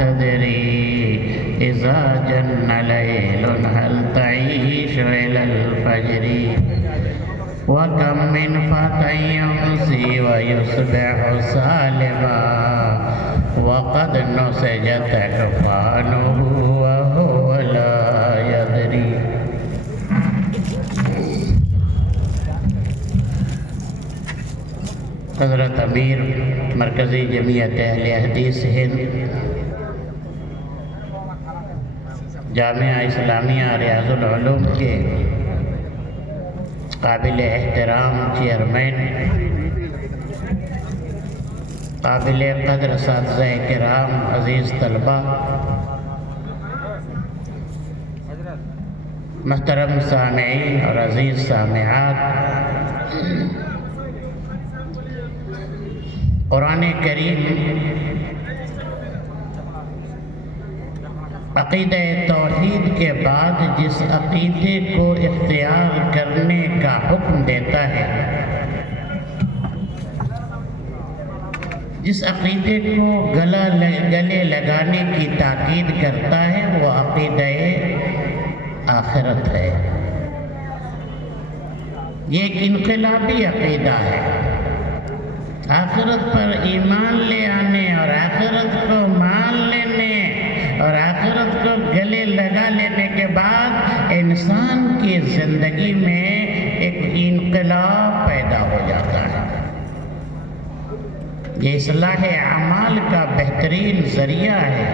تدري إذا جن ليل هل تعيش إلى الفجر وكم من فتى يمسي ويصبح سالما وقد نسجت أكفانه وهو لا يدري. حضرت امیر مرکزی جمعیت اہل حدیث ہند جامعہ اسلامیہ ریاض العلوم کے قابل احترام چیئرمین، قابل قدر اساتذہ کرام، عزیز طلبہ، محترم سامعین اور عزیز سامعات، قرآن کریم عقیدہ توحید کے بعد جس عقیدے کو اختیار کرنے کا حکم دیتا ہے، جس عقیدے کو گلے لگانے کی تاکید کرتا ہے، وہ عقیدہ آخرت ہے۔ یہ ایک انقلابی عقیدہ ہے۔ آخرت پر ایمان لے آنے اور آخرت کو مان لینے اور آخرت کو گلے لگا لینے کے بعد انسان کی زندگی میں ایک انقلاب پیدا ہو جاتا ہے۔ یہ اصلاح اعمال کا بہترین ذریعہ ہے۔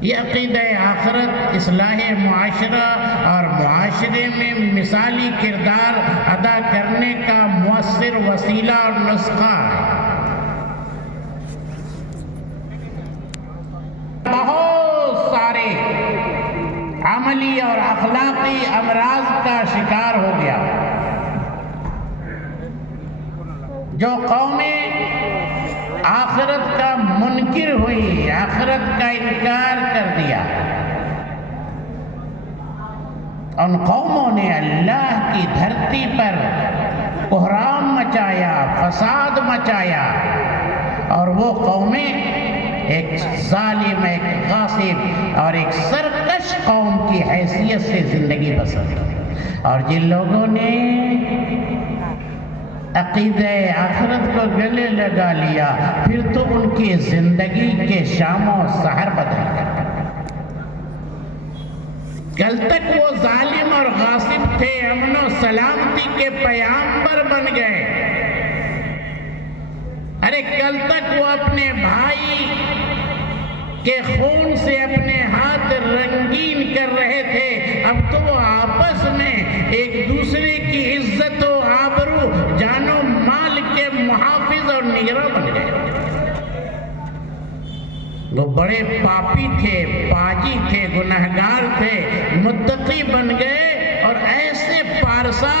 یہ عقیدہ آخرت اصلاح معاشرہ اور معاشرے میں مثالی کردار ادا کرنے کا مؤثر وسیلہ اور نسخہ ہے۔ بہت سارے عملی اور اخلاقی امراض کا شکار ہو گیا۔ جو قومیں آخرت کا منکر ہوئی، آخرت کا انکار کر دیا، ان قوموں نے اللہ کی دھرتی پر بحران مچایا، فساد مچایا، اور وہ قومیں ایک ظالم، ایک غاصب اور ایک سرکش قوم کی حیثیت سے زندگی بسر کی۔ اور جن لوگوں نے عقیدہ آخرت کو گلے لگا لیا، پھر تو ان کی زندگی کے شام و سحر بدل گئے۔ کل تک وہ ظالم اور غاصب تھے، امن و سلامتی کے پیامبر بن گئے۔ ارے کل تک وہ اپنے بھائی کے خون سے اپنے ہاتھ رنگین کر رہے تھے، اب تو وہ آپس میں ایک دوسرے کی عزت و آبرو، جان و مال کے محافظ اور نگراں بن گئے۔ وہ بڑے پاپی تھے، پاجی تھے، گنہگار تھے، متقی بن گئے، اور ایسے پارسا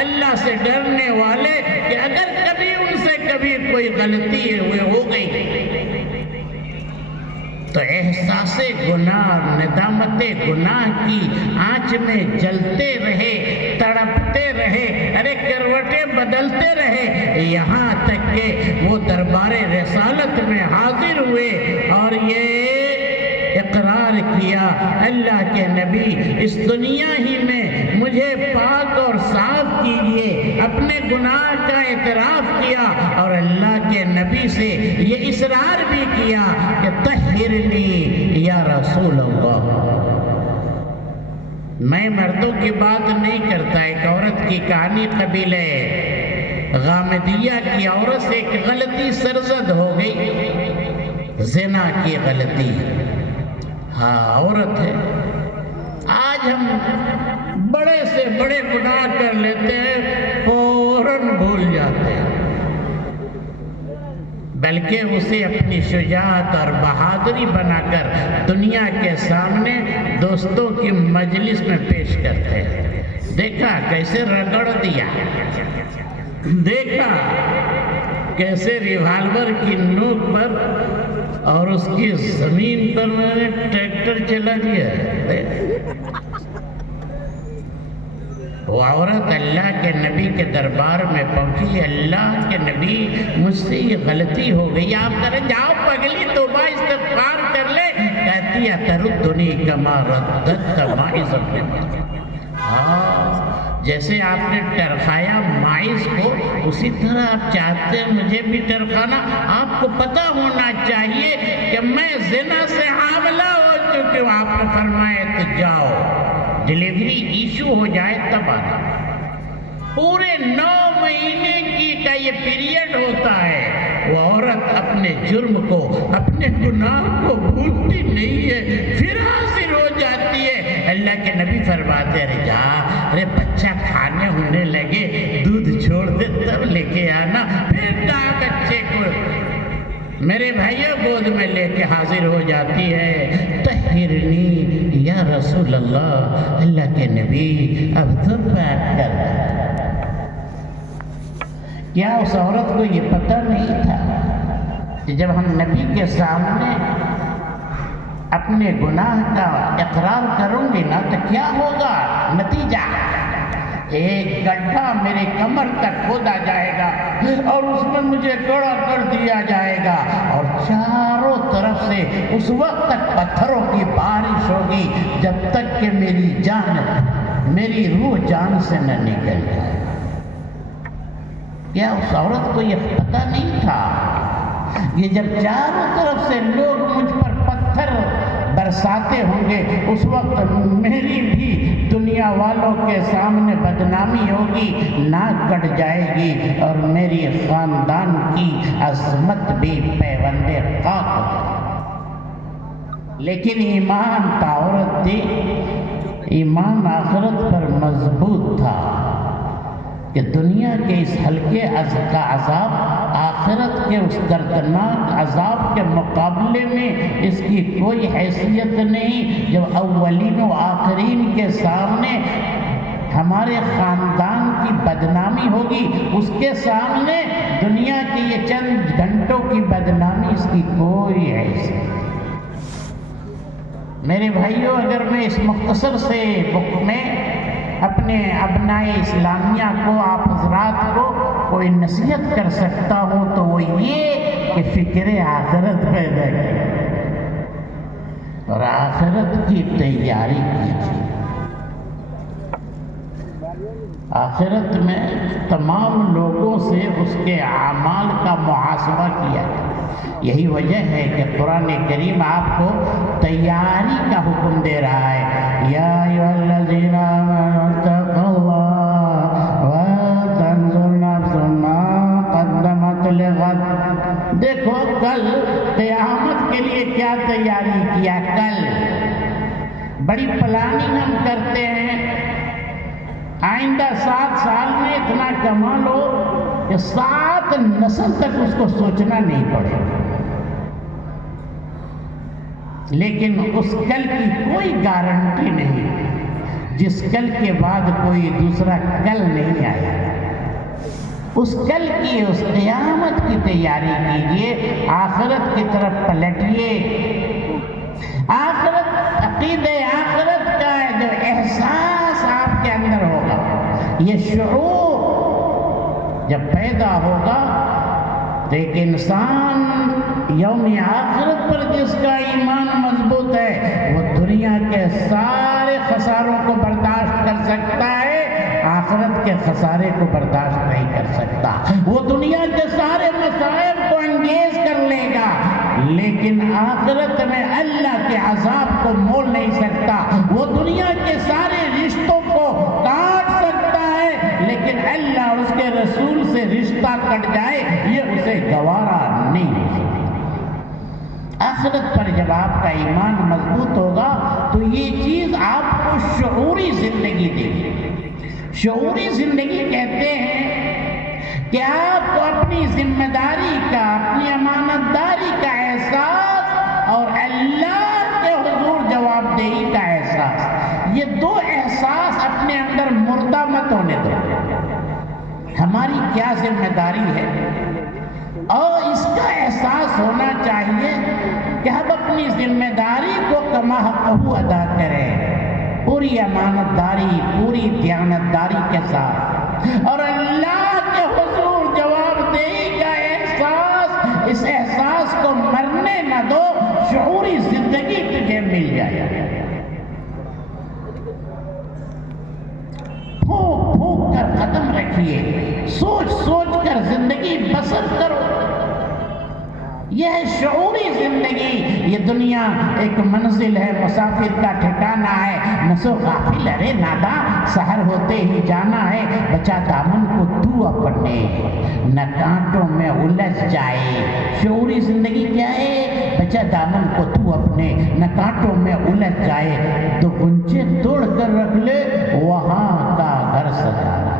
اللہ سے ڈرنے والے کہ اگر کبھی ان سے کبھی کوئی غلطی ہو گئی تو احساس گناہ اور ندامت گناہ کی آنچ میں جلتے رہے، تڑپتے رہے، ارے کروٹیں بدلتے رہے، یہاں تک کہ وہ دربار رسالت میں حاضر ہوئے اور یہ اقرار کیا، اللہ کے نبی اس دنیا ہی میں مجھے پاک اور صاف کیجئے، اپنے گناہ کا اعتراف کیا، اور اللہ کے نبی سے یہ اصرار بھی کیا کہ طہرنی یا رسول اللہ۔ میں مردوں کی بات نہیں کرتا، ایک عورت کی کہانی قبیلہ غامدیہ کی عورت سے ایک غلطی سرزد ہو گئی، زنا کی غلطی۔ ہاں عورت ہے، آج ہم بڑے سے بڑے گناہ کر لیتے ہیں، فوراً بھول جاتے ہیں، بلکہ اسے اپنی شجاعت اور بہادری بنا کر دنیا کے سامنے دوستوں کی مجلس میں پیش کرتے ہیں۔ دیکھا کیسے رگڑ دیا، دیکھا کیسے ریوالور کی نوک پر اور اس کی زمین پر میں نے ٹریکٹر چلا دیا ہے۔ وہ عورت اللہ کے نبی کے دربار میں پہنچی، اللہ کے نبی مجھ سے یہ غلطی ہو گئی، آپ کریں جاؤ پگلی توبہ استغفار کر لے۔ کہتی ہے تردنی کما ردت ماعز ابن مریم، ہاں جیسے آپ نے ٹرکھایا ماعز کو اسی طرح آپ چاہتے ہیں مجھے بھی ٹرکھانا۔ آپ کو پتہ ہونا چاہیے کہ میں زنا سے حاملہ ہو چکی ہوں، آپ نے فرمایا تو جاؤ ڈیلیوری ایشو ہو جائے تب آنا۔ پورے 9 مہینے کا یہ پیریڈ ہوتا ہے، وہ عورت اپنے جرم کو اپنے گناہ کو بھولتی نہیں ہے، پھر حاضر ہو جاتی ہے۔ اللہ کے نبی فرماتے رہے جا، ارے بچہ کھانے ہونے لگے دودھ چھوڑ دے تب لے کے آنا، پھر کہا بچے کو میرے بھائیوں گود میں لے کے حاضر ہو جاتی ہے۔ طہرنی یا رسول اللہ، اللہ کے نبی اب تو بات کر رہا۔ کیا اس عورت کو یہ پتہ نہیں تھا کہ جب ہم نبی کے سامنے اپنے گناہ کا اقرار کروں گے نا تو کیا ہوگا نتیجہ؟ ایک گڈھا میرے کمر تک کھودا جائے گا اور اس میں مجھے گڑا کر دیا جائے گا، اور چاروں طرف سے اس وقت تک پتھروں کی بارش ہوگی جب تک کہ میری روح جان سے نہ نکل جائے۔ کیا اس عورت کو یہ پتہ نہیں تھا کہ جب چاروں طرف سے لوگ مجھ پر پتھر برساتے ہوں گے اس وقت میری بھی دنیا والوں کے سامنے بدنامی ہوگی، ناک کٹ جائے گی اور میری خاندان کی عظمت بھی پیوندے خاک ہو جائے گی۔ لیکن ایمان تا عورت تھی، ایمان آخرت پر مضبوط تھا کہ دنیا کے اس ہلکے کا عذاب آخرت کے اس دردناک عذاب کے مقابلے میں اس کی کوئی حیثیت نہیں۔ جب اولین و آخرین کے سامنے ہمارے خاندان کی بدنامی ہوگی، اس کے سامنے دنیا کی یہ چند گھنٹوں کی بدنامی اس کی کوئی حیثیت۔ میرے بھائیوں، اگر میں اس مختصر سے بک میں اپنے ابنائے اسلامیہ کو، آپ حضرات کو کوئی نصیحت کر سکتا ہوں تو وہ یہ کہ فکر آخرت پیدا کریں اور آخرت کی تیاری کیجیے۔ آخرت میں تمام لوگوں سے اس کے اعمال کا محاسبہ کیا جائے۔ یہی وجہ ہے کہ قرآن کریم آپ کو تیاری کا حکم دے رہا ہے۔ یا ایھا الذین آمنوا اتقوا اللہ ولتنظر نفس ما قدمت لغد۔ دیکھو کل قیامت کے لیے کیا تیاری کیا۔ کل بڑی پلاننگ ہم کرتے ہیں، آئندہ 7 سال میں اتنا کما لو کہ 7 نسل تک اس کو سوچنا نہیں پڑے، لیکن اس کل کی کوئی گارنٹی نہیں جس کل کے بعد کوئی دوسرا کل نہیں آیا۔ اس کل کی، اس قیامت کی تیاری کیجیے، آخرت کی طرف پلٹیے۔ آخرت، عقیدہ آخرت کا جو احساس آپ کے اندر ہوگا، یہ شعور جب پیدا ہوگا تو ایک انسان یوم آخرت پر جس کا ایمان مضبوط ہے وہ دنیا کے سارے خساروں کو برداشت کر سکتا ہے، آخرت کے خسارے کو برداشت نہیں کر سکتا۔ وہ دنیا کے سارے مصائب کو انگیز کر لے گا، لیکن آخرت میں اللہ کے عذاب کو مول نہیں سکتا۔ وہ دنیا کے سارے رشتوں کو کاٹ سکتا ہے، لیکن اللہ اور اس کے رسول سے رشتہ کٹ جائے یہ اسے گوارا نہیں ہو سکتا۔ آخرت پر جب آپ کا ایمان مضبوط ہوگا تو یہ چیز آپ کو شعوری زندگی دے گی۔ شعوری زندگی کہتے ہیں کہ آپ کو اپنی ذمہ داری کا، اپنی امانت داری کا احساس اور اللہ کے حضور جواب دہی کا احساس، یہ 2 احساس اپنے اندر مردہ مت ہونے دو۔ ہماری کیا ذمہ داری ہے اور اس کا احساس ہونا چاہیے کہ ہم اپنی ذمہ داری کو کما حقہ ادا کریں۔ پوری امانت داری، پوری دیانت داری کے ساتھ، اور اللہ کے حضور جواب دہی کا احساس، اس احساس کو مرنے نہ دو، شعوری زندگی تجھے مل جائے۔ پھونک پھونک کر قدم رکھیے، سوچ سوچ کر زندگی بسر کرو۔ یہ ہے شعوری زندگی۔ یہ دنیا ایک منزل ہے، مسافر کا ٹھکانہ ہے، نسو غافل ارے ناداں، سحر ہوتے ہی جانا ہے، بچا دامن کو تو اپنے، نہ کانٹوں میں الجھ جائے۔ شعوری زندگی کیا ہے؟ بچا دامن کو تو اپنے، نہ کانٹوں میں الجھ جائے، تو گنچے توڑ کر رکھ لے، وہاں کا گھر سجانا۔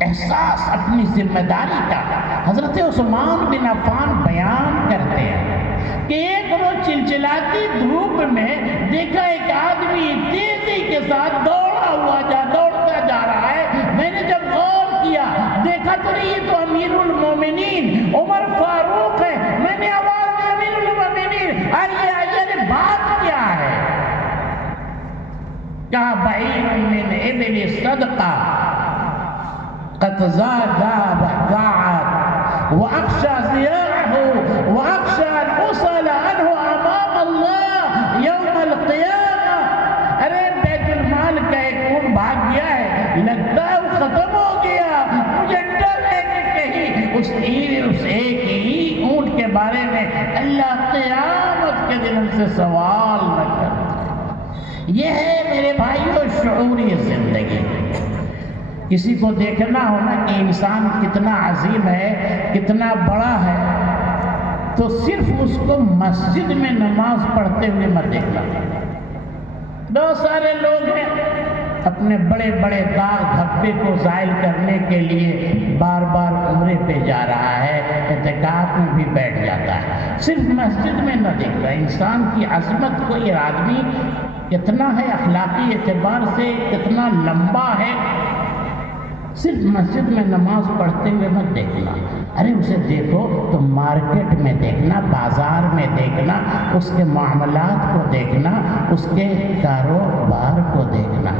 احساس اپنی ذمہ داری کا۔ حضرت عثمان بن عفان بیان کرتے ہیں کہ ایک روز چلچلاتی دھوپ میں دیکھا ایک آدمی تیزی کے ساتھ دوڑتا جا رہا ہے۔ میں نے جب غور کیا، دیکھا تو نہیں، یہ تو امیر المومنین عمر فاروق ہے۔ میں نے آواز دی، امیر المومنین آئیے، بات کیا ہے؟ کہا بعیر من ابل صدقہ قد زاد وضاعت واخشى ضياعه واخشى ان اسال عنه امام الله يوم القيامه۔ ارے بیت المال کا ایک اونٹ بھاگ گیا ہے، لگتا ہے وہ ختم ہو گیا، مجھے ڈر ہے کہ کہیں اس ایک ہی اونٹ کے بارے میں اللہ قیامت کے دن سے سوال نہ کر۔ یہ ہے میرے بھائیو شعوری زندگی۔ کسی کو دیکھنا ہونا کہ انسان کتنا عظیم ہے، کتنا بڑا ہے، تو صرف اس کو مسجد میں نماز پڑھتے ہوئے مت دیکھنا۔ بہت سارے لوگ ہیں اپنے بڑے بڑے داغ دھبے کو زائل کرنے کے لیے بار بار عمرے پہ جا رہا ہے، اعتکاف میں بھی بیٹھ جاتا ہے، صرف مسجد میں نہ دیکھتا۔ انسان کی عظمت کو یہ آدمی کتنا ہے، اخلاقی اعتبار سے کتنا لمبا ہے، صرف مسجد میں نماز پڑھتے ہوئے مت دیکھنا۔ ارے اسے دیکھو تو مارکیٹ میں دیکھنا، بازار میں دیکھنا، اس کے معاملات کو دیکھنا، اس کے کاروبار کو دیکھنا۔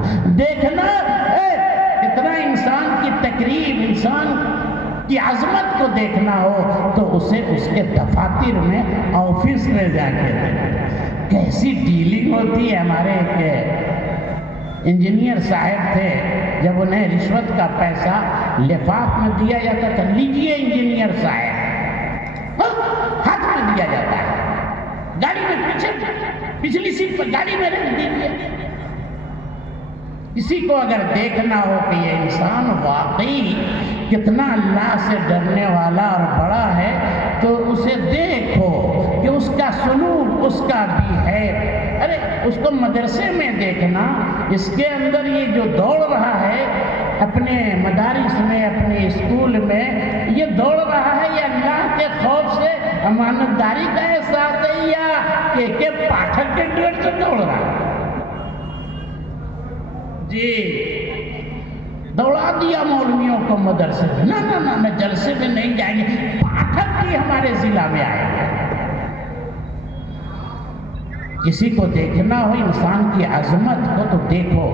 کتنا انسان کی تقریب، انسان کی عظمت کو دیکھنا ہو تو اسے اس کے دفاتر میں، آفس میں جا کے دیکھنا۔ کیسی ڈیلنگ ہوتی ہے۔ ہمارے ایک انجینئر صاحب تھے، جب انہیں رشوت کا پیسہ لفاف میں دیا جاتا تھا، لیجیے انجینئر صاحب، ہاتھ میں دیا جاتا ہے، گاڑی میں پچھلی سیٹ پر گاڑی میں رکھ دیجیے۔ کسی کو اگر دیکھنا ہو کہ یہ انسان واقعی کتنا اللہ سے ڈرنے والا اور بڑا ہے، تو اسے دیکھو کہ اس کا سلوک اس کا بھی ہے۔ ارے اس کو مدرسے میں دیکھنا، اس کے اندر یہ جو دوڑ رہا ہے اپنے مدارس میں، اپنے اسکول میں، یہ دوڑ رہا ہے، یہ اللہ کے خوف سے، امانت داری کا احساس ہے، یا کہ پاٹھک کے ڈر سے دوڑ رہا ہے؟ جی دوڑا دیا مولویوں کو مدرسے میں، نہ جلسے میں نہیں جائیں گے، پاٹھک بھی ہمارے ضلع میں آئے گا۔ کسی کو دیکھنا ہو انسان کی عظمت کو تو دیکھو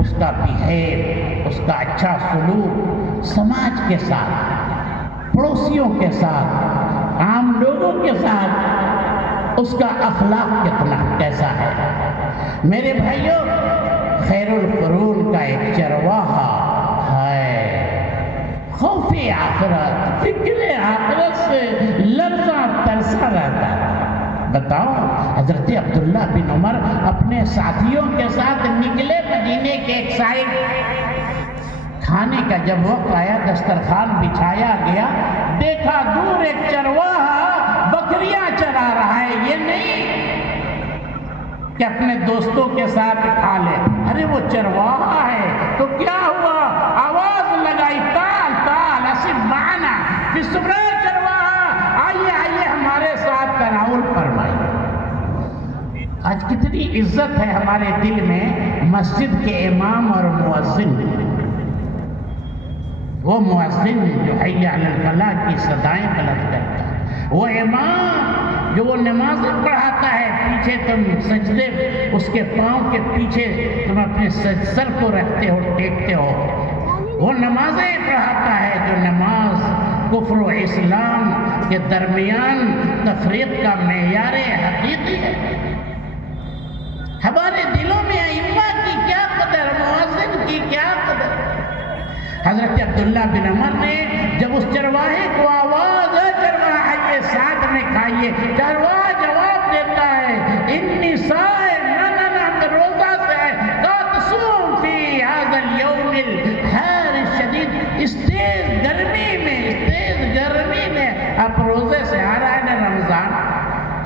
اس کا بیہیو، اس کا اچھا سلوک سماج کے ساتھ، پڑوسیوں کے ساتھ، عام لوگوں کے ساتھ، اس کا اخلاق کتنا کیسا ہے۔ میرے بھائیوں، خیر القرون کا ایک چرواہا ہے، خوف آخرت، فکر آخرت سے لرزاں ترسا رہتا ہے۔ بتاؤ، حضرت عبداللہ بن عمر اپنے ساتھیوں کے ساتھ نکلے مدینے کے ایک سائڈ، کھانے کا جب وقت آیا، دسترخوان بچھایا گیا، دیکھا دور ایک چرواہا بکریاں چرا رہا ہے۔ یہ نہیں کہ اپنے دوستوں کے ساتھ کھا لے، ارے وہ چرواہا ہے۔ تو کیا ہوا؟ آواز لگائی، تال تال اسب معنا، چرواہا آئیے ہمارے ساتھ تناول فرمائیے۔ آج کتنی عزت ہے ہمارے دل میں مسجد کے امام اور مؤذن، وہ مؤذن جو حی علی الفلاح کی صدائیں بلند کرتا ہے، وہ امام جو وہ نمازیں پڑھاتا ہے پیچھے تم سجدے اس کے پاؤں کے پیچھے تم اپنے سر کو رکھتے ہو ٹیکتے ہو، وہ نمازیں پڑھاتا ہے جو نماز کفر و اسلام کے درمیان تفریق کا معیار حقیقی ہے۔ ہمارے دلوں میں ائمہ کی کیا قدر، مؤذن کی کیا قدر۔ حضرت عبداللہ بن عمر نے جب اس چرواہے کو آواز ہے چرواہا یہ ساتھ میں کھائیے، چرواہا جواب دیتا ہے انی صائم، نہ روزہ سے ہے، لا تصوم فی ھذا اليوم الحار الشدید، اس تیز گرمی میں آپ روزے سے آ رہا ہے نا رمضان،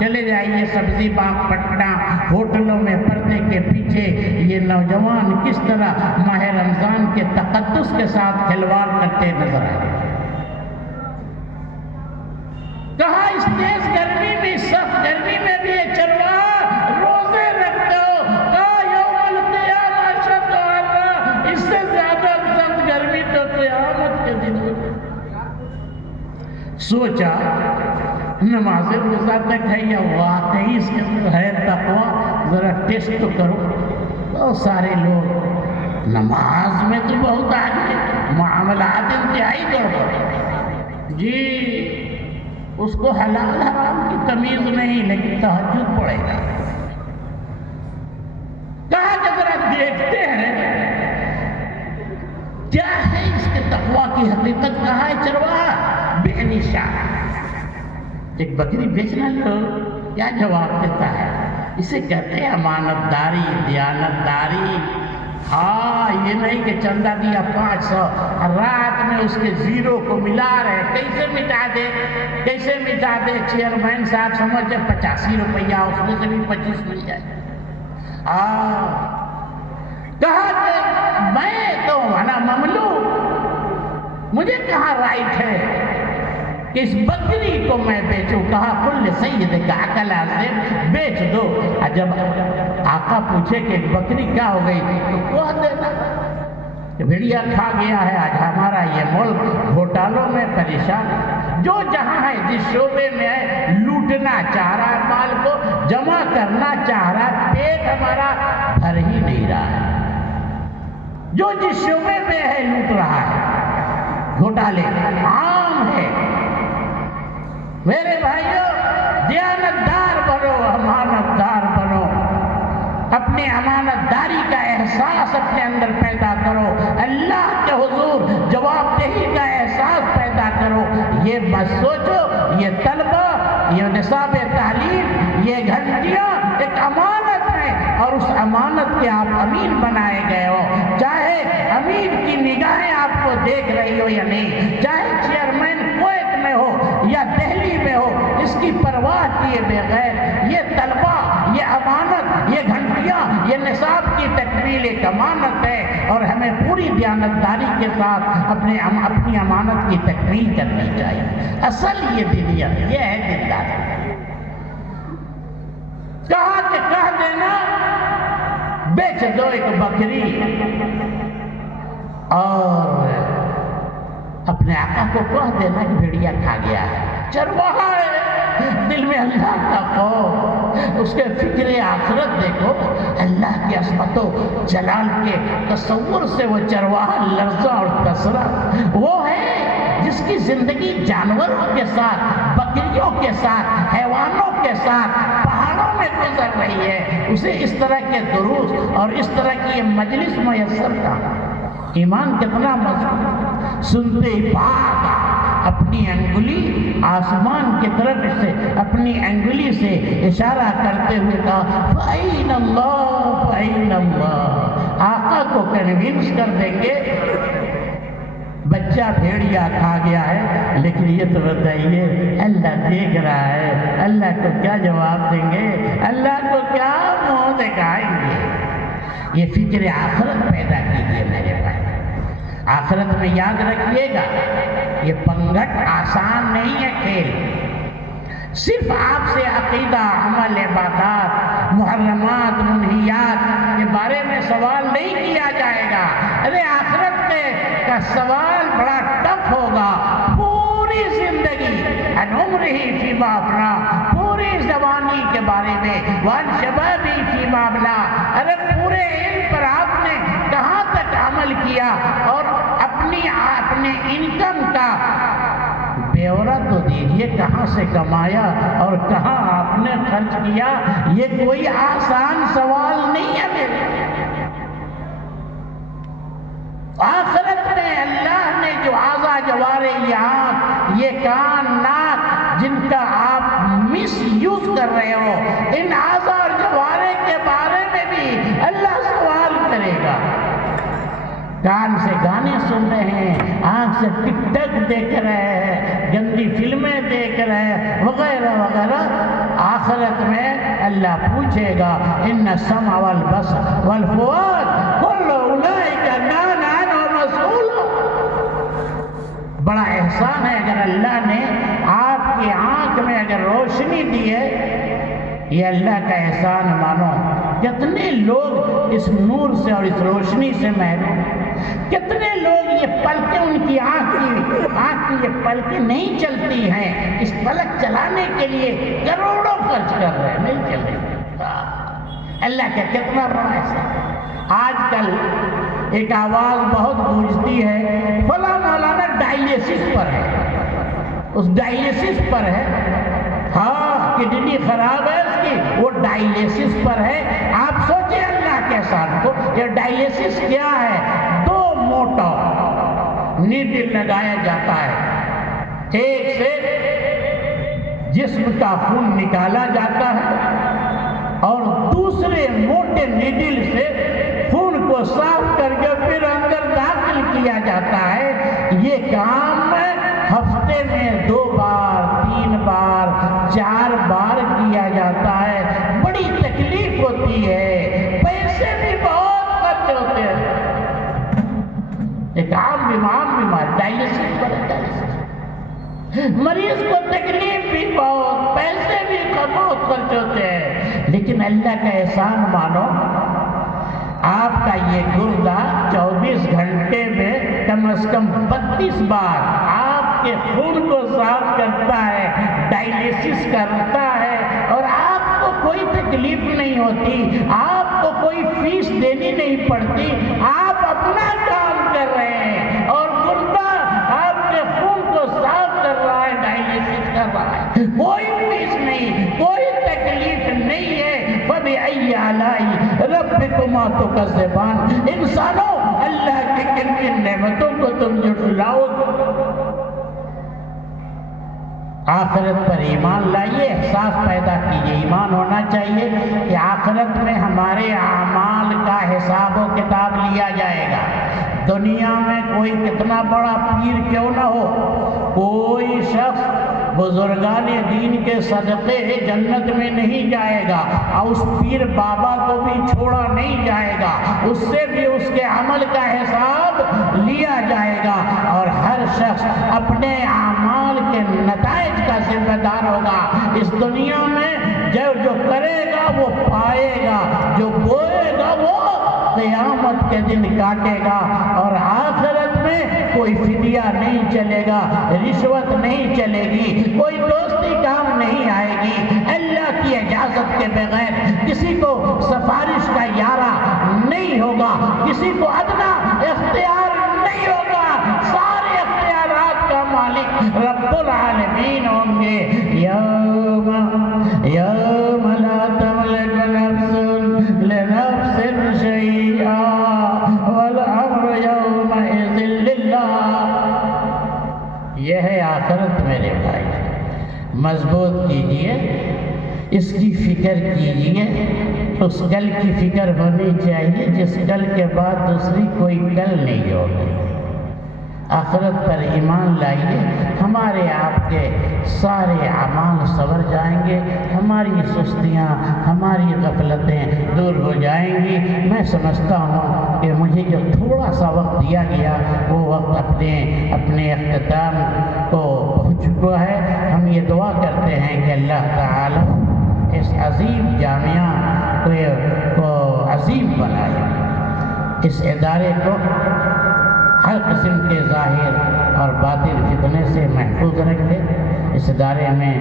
چلے جائیے سبزی باغ پٹنہ ہوٹلوں میں پردے کے پیچھے یہ نوجوان کس طرح ماہ رمضان کے تقدس کے ساتھ کھلواڑ کرتے نظر آئے۔ کہا اس تیز گرمی میں، سخت گرمی میں بھی یہ چرواہا روزے رکھتے ہو، کہا یوم القیامہ اشد حرا، اس سے زیادہ سخت گرمی تو قیامت کے دن میں۔ سوچا نماز روزہ تک ہے یا واقعی اس کے اندر ہے تقویٰ، ذرا ٹیسٹ تو کرو۔ بہت سارے لوگ نماز میں تو بہت آگے، معاملات انتہائی گڑبڑ، جی اس کو حلال حرام کی تمیز نہیں، لیکن تہجد پڑے گا۔ کہا کہ ذرا دیکھتے ہیں کیا ہے اس کے تقویٰ کی حقیقت، کہا ہے چرواہا بے نشان ایک بکری بیچنا لو، کیا جواب دیتا ہے؟ اسے کہتے ہیں امانت داری، دیانت داری۔ ہاں یہ نہیں کہ چندہ دیا 500، رات میں اس کے زیرو کو ملا رہے، کیسے مٹا دے چیئرمین صاحب سمجھے 85 روپیہ اس میں سے بھی 25 مل جائے۔ کہا کہ میں تو انا مملوک، مجھے کہاں رائٹ ہے کہ اس بکری کو میں بیچوں؟ کہا کل سید کا عقل عظیم، بیچ دو۔ جب آقا پوچھے کہ بکری کیا ہو گئی تو کہہ دینا کہ بھیڑیا کھا گیا ہے، آج ہمارا یہ ملک گھوٹالوں میں پریشان ہے، جو جہاں ہے جس شعبے میں ہے لوٹنا چاہ رہا ہے، مال کو جمع کرنا چاہ رہا ہے، پیٹ ہمارا بھر ہی نہیں رہا ہے، جو جس شعبے میں ہے لوٹ رہا ہے، گھوٹالے عام ہے۔ میرے بھائیوں دیانتدار بنو، امانت دار بنو، اپنے امانت داری کا احساس اپنے اندر پیدا کرو، اللہ کے حضور جواب دہی کا احساس پیدا کرو۔ یہ مت سوچو یہ طلبہ، یہ نصاب تعلیم، یہ گھنٹیاں ایک امانت ہے اور اس امانت کے آپ امین بنائے گئے ہو، چاہے امین کی نگاہیں آپ کو دیکھ رہی ہو یا نہیں، چاہے چیئرمین کویت میں ہو یا دہلی میں ہو، اس کی پرواہ کیے بغیر یہ طلبہ، یہ امانت، یہ گھنٹیاں، یہ نصاب کی تکمیل ایک امانت ہے اور ہمیں پوری دیانتداری کے ساتھ اپنی امانت کی تکمیل کرنی چاہیے۔ اصل یہ دلیت، یہ ہے دینداری۔ کہا کہ کہہ دینا بیچ دو ایک بکری اور اپنے آقا کو کہہ دینا کہ بھیڑیا کھا گیا ہے۔ چرواہا ہے، دل میں اللہ کا خوف، اس کے فکر آخرت دیکھو، اللہ کی عظمت و جلال کے تصور سے وہ چرواہا لرزا اور تسرا، وہ ہے جس کی زندگی جانوروں کے ساتھ، بکریوں کے ساتھ، حیوانوں کے ساتھ، پہاڑوں میں گزر رہی ہے، اسے اس طرح کے دروس اور اس طرح کی یہ مجلس میسر تھا۔ ایمان کتنا مضبوط، سنتے ہی بھاگا، اپنی انگلی آسمان کی طرف سے اپنی انگلی سے اشارہ کرتے ہوئے کہا فَأَيْنَ اللَّهُ فَأَيْنَ اللَّهُ، آقا کو کنوینس کر دیں گے بچہ بھیڑیا کھا گیا ہے، لیکن یہ تو بتائیے اللہ دیکھ رہا ہے، اللہ کو کیا جواب دیں گے، اللہ کو کیا منہ دکھائیں گے۔ یہ فکر آخرت پیدا کیجیے میرے بھائی، آخرت میں یاد رکھیے گا یہ پنگھٹ آسان نہیں ہے کھیل، صرف آپ سے عقیدہ، عمل، عبادات، محرمات، منہیات کے بارے میں سوال نہیں کیا جائے گا۔ ارے آخرت کا سوال بڑا ٹف ہوگا، پوری زندگی ان عمرہ فیما افنیٰ، پوری بارے میں وان شبابی فیما ابلا، ارے پورے علم پر آپ نے کہاں تک عمل کیا اور اپنے انکم کا بیورہ تو دیجئے، کہاں سے کمایا اور کہاں آپ نے خرچ کیا؟ یہ کوئی آسان سوال نہیں ہے میرے۔ آخرت میں اللہ نے جو اعضاء جوارے، یہ آنکھ، یہ کان، ناک، جن کا آپ مس یوز کر رہے ہو، ان اعضاء اور جوارے کے بارے میں بھی اللہ سوال کرے گا۔ کان سے گانے سن رہے ہیں، آنکھ سے ٹک ٹک دیکھ رہے ہیں، گندی فلمیں دیکھ رہے ہیں، وغیرہ وغیرہ۔ آخرت میں اللہ پوچھے گا ان السمع والبصر والفؤاد کل اولئک کان عنہ مسئولا۔ بڑا احسان ہے اگر اللہ نے آپ کی آنکھ میں اگر روشنی دی ہے، یہ اللہ کا احسان مانو۔ کتنے لوگ اس نور سے اور اس روشنی سے محروم، کتنے لوگ یہ پلکیں، ان کی آنکھ کی یہ پلکیں نہیں چلتی ہیں، اس پلک چلانے کے لیے کروڑوں خرچ کر رہے ہیں، نہیں چل رہے۔ اللہ کا کتنا بڑا احسان۔ آج کل ایک آواز بہت گونجتی ہے، فلاں مولانا ڈائلیسس پر ہے، اس ڈائلیسس پر ہے، ہاں کڈنی خراب ہے اس کی، وہ ڈائلیسس پر ہے۔ آپ سوچیں اللہ کے احسان کو۔ یہ ڈائلیسس کیا ہے؟ 2 موٹا نیڈل لگایا جاتا ہے، ایک سے جسم کا خون نکالا جاتا ہے اور دوسرے موٹے نیڈل سے خون کو صاف کر کے پھر اندر داخل کیا جاتا ہے۔ یہ کام ہفتے میں 2 بار 3 بار 4 بار کیا جاتا ہے۔ بڑی تکلیف ہوتی ہے، پیسے بھی بہت خرچ ہوتے ہیں۔ ایک عام بیمار ڈائلیسس پر مریض کو تکلیف بھی بہت، پیسے بھی بہت خرچ ہوتے ہیں، لیکن اللہ کا احسان مانو، آپ کا یہ گردہ 24 گھنٹے میں کم از کم 32 بار آپ کے خون کو صاف کرتا ہے، ڈائلیسس کرتا ہے، اور آپ کو کوئی تکلیف نہیں ہوتی، آپ کو کوئی فیس دینی نہیں پڑتی، آپ اپنا کام کر رہے ہیں اور گردہ آپ کے خون کو صاف کر رہا ہے، ڈائلیسس کر رہا ہے، کوئی فیس نہیں، کوئی تکلیف نہیں ہے۔ فَبِأَيِّ آلَاءِ رَبِّكُمَا تُكَذِّبَانِ، انسانوں اللہ کی کن کن نعمتوں کو تم جھٹلاؤ گے؟ آخرت پر ایمان لائیے، احساس پیدا کیجیے۔ ایمان ہونا چاہیے کہ آخرت میں ہمارے اعمال کا حساب و کتاب لیا جائے گا۔ دنیا میں کوئی کتنا بڑا پیر کیوں نہ ہو، کوئی شخص بزرگان دین کے صدقے جنت میں نہیں جائے گا، اور اس پیر بابا کو بھی چھوڑا نہیں جائے گا، اس سے بھی اس کے عمل کا حساب لیا جائے گا، اور ہر شخص اپنے اعمال کے نتائج کا ذمہ دار ہوگا۔ اس دنیا میں جو کرے گا وہ پائے گا، جو بوئے گا وہ قیامت کے دن کاٹے گا، اور آخرت میں کوئی فدیہ نہیں چلے گا، رشوت نہیں چلے گی، کوئی دوستی کام نہیں آئے گی۔ اللہ کی اجازت کے بغیر کسی کو سفارش کا یارہ نہیں ہوگا، کسی کو ادنا اختیار نہیں ہوگا، سارے اختیارات کا مالک رب العالمین ہوں گے۔ یوم لا تملک نفس لنفس شیئا والامر یومئذ للہ۔ یہ ہے آخرت میرے بھائی، مضبوط کیجئے، اس کی فکر کیجئے۔ اس کل کی فکر ہونی چاہیے جس کل کے بعد دوسری کوئی کل نہیں ہوگی۔ آخرت پر ایمان لائیے، ہمارے آپ کے سارے اعمال سنور جائیں گے، ہماری سستیاں، ہماری غفلتیں دور ہو جائیں گی۔ میں سمجھتا ہوں کہ مجھے جو تھوڑا سا وقت دیا گیا وہ وقت اپنے اختتام کو پہنچ چکا ہے۔ ہم یہ دعا کرتے ہیں کہ اللہ تعالی اس عظیم جامعہ کو عظیم بنائے، اس ادارے کو ہر قسم کے ظاہر اور باطن فتنے سے محفوظ رکھے، اس ادارے میں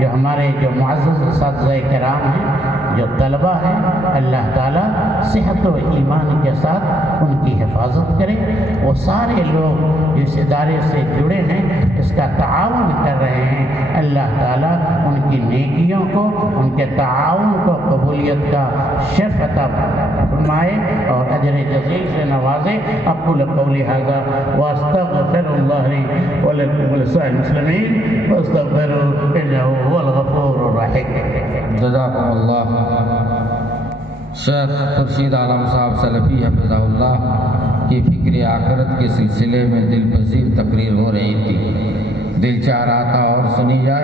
جو ہمارے جو معزز اساتذہ کرام ہیں، جو طلبہ ہیں، اللہ تعالیٰ صحت و ایمان کے ساتھ ان کی حفاظت کرے۔ وہ سارے لوگ جو اس ادارے سے جڑے ہیں، اس کا تعاون کر رہے ہیں، اللہ تعالیٰ ان کی نیکیوں کو، ان کے تعاون کو قبولیت کا شرف عطا فرمائے اور اجر جزیل سے نوازے۔ اقول قولی ھذا واستغفر اللہ لی ولکم ولسائر المسلمین واستغفروہ انہ هو الغفور الرحیم۔ جزاکم اللہ۔ شیخ خورشید عالم صاحب سلفی حفظہ اللہ کی فکر آخرت کے سلسلے میں دل پذیر تقریر ہو رہی تھی، دل چاہ رہا تھا اور سنی جائے۔